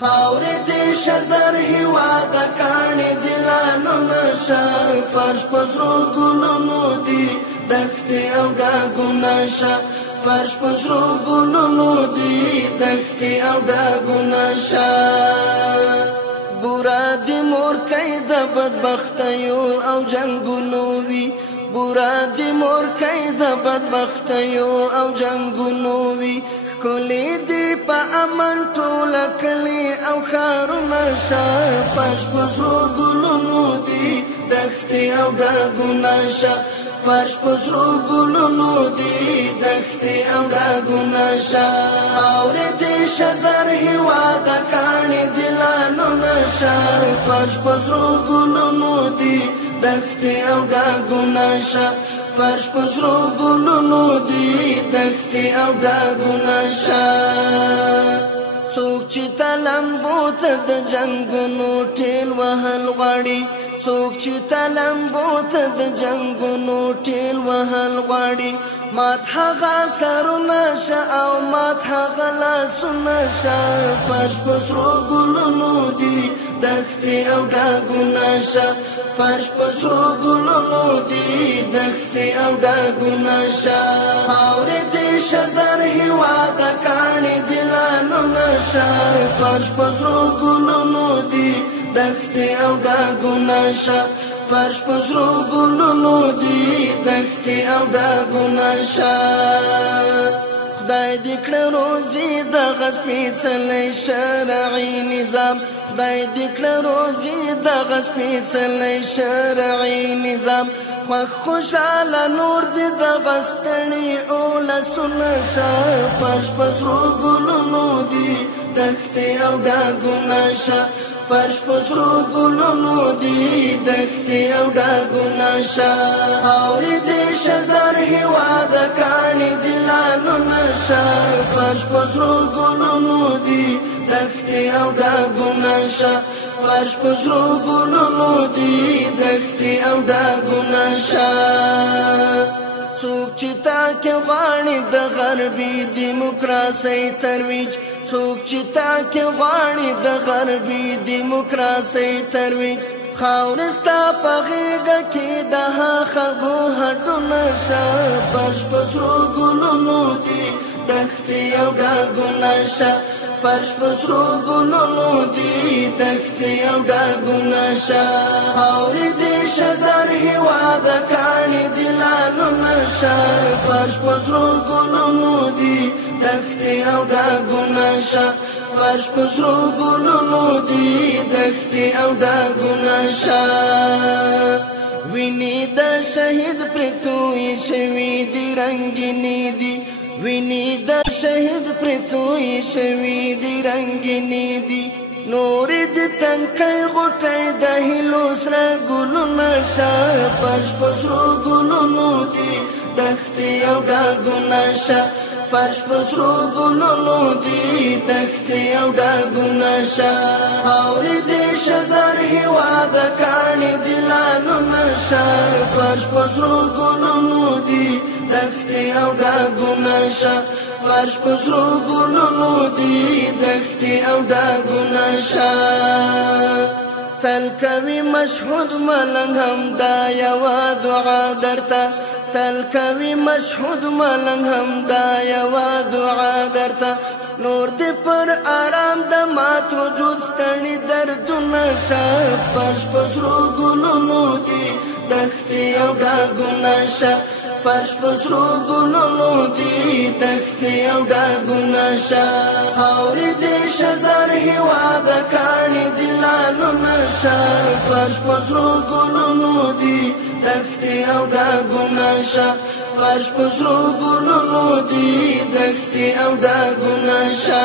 خاورې دې شزر هېواد کاڼې دلانو نشه فرش په سرو ګلونو دي دښتې او ډاګونه شه فرش په سرو ګلونو دي دښتې او ډاګونه شه بورا دې مورکۍ د بدبختیو او جنګونو وي بورا دې مورکۍ د بدبختیو او جنګونو وي ښکلې دې په امن ټوله کلي او ښارونه شه فرش په سرو ګلونو دي دښتې او ډاګونه شه فرش په سرو ګلونو دي دښتې او ډاګونه شه خاورې دې شزر هېواد کاڼې دلانو نشه فرش په سرو ګلونو دي دښتې او ډاګونه شه فرش په سرو ګلونو دي دښتې او ډاګونه شه څوک چې تلمبو ته د جنګونو ټېل وهل غواړي څوک چې تلمبو ته د جنګونو ټېل وهل غواړي مات هغه سرونه شه او مات هغه لاسونه شه فرش په سرو ګلونو دي دښتې او ډاګونه شه فرش په سرو ګلونو دي دښتې او ډاګونه شه خاورې دې شزر هېواد کاڼې دلانو نشه فرش په سرو ګلونو دي دښتې او ډاګونه شه فرش په سرو ګلونو دي دښتې او ډاګونه شه خدای دې کړه روزي دغه سپېڅلی شرعي نظام خدای دې کړه روزي دغه سپېڅلی شرعي نظام خوښ خوشحاله نور دې دغه ستړي اولسونه شه فرش په سرو ګلونو دي دښتې او ډاګونه شه فرش په سرو ګلونو دي دښتې او ډاګونه شه خاورې دې شزر هېواد کاڼې دلانو نشه فرش په سرو ګلونو دي دښتې او ډاګونه شه فرش په سرو ګلونو دي دښتې او ډاګونه شه څوک چې تاکې غواړي د غربي دیموکراسۍ ترویج څوک چې تاکې غواړي د غربي دیموکراسۍ ترویج خاورې ستا په غېږه کې د خلکو هډونه شه فرش په سرو ګلونو دي دښتې او ډاګونه شه فرش په سرو ګلونو دي دښتې او ډاګونه شه خاورې دې شزر هېواد کاڼې دلانو نشه فرش په سرو ګلونو دي دښتې او ډاګونه شه فرش په سرو ګلونو دي دښتې او ډاګونه شه وینې د شهید پرې توی شوي دي رنګینې دي وینې د شهید پرې توی شوي دي رنګینې دي نورې د تنکۍ غوټۍ د هیلو سره ګلونه شه فرش په سرو ګلونو دي دښتې او ډاګونه شه فرش په سرو ګلونو دي دښتې او ډاګونه شه خاورې دې شزر هېواد کاڼې دلانو نشه فرش په سرو ګلونو دي دښتې او ډاګونه شه فرش په سرو ګلونو دي دښتې او ډاګونه شه تل کوي مشهود ملنګ هم دا یوه دعا درته تل کوي مشهود ملنګ هم دا یوه دعا درته نور دې پر آرام د مات وجود ستړي دردونه شه فرش په سرو ګلونو دي دښتې او ډاګونه شه فرش په سرو ګلونو دي دښتې او ډاګونه شه خاورې دې شزر هېواد کاڼې دلانو نشه فرش په سرو ګلونو دي دښتې او ډاګونه شه فرش په سرو ګلونو دي دښتې او ډاګونه شه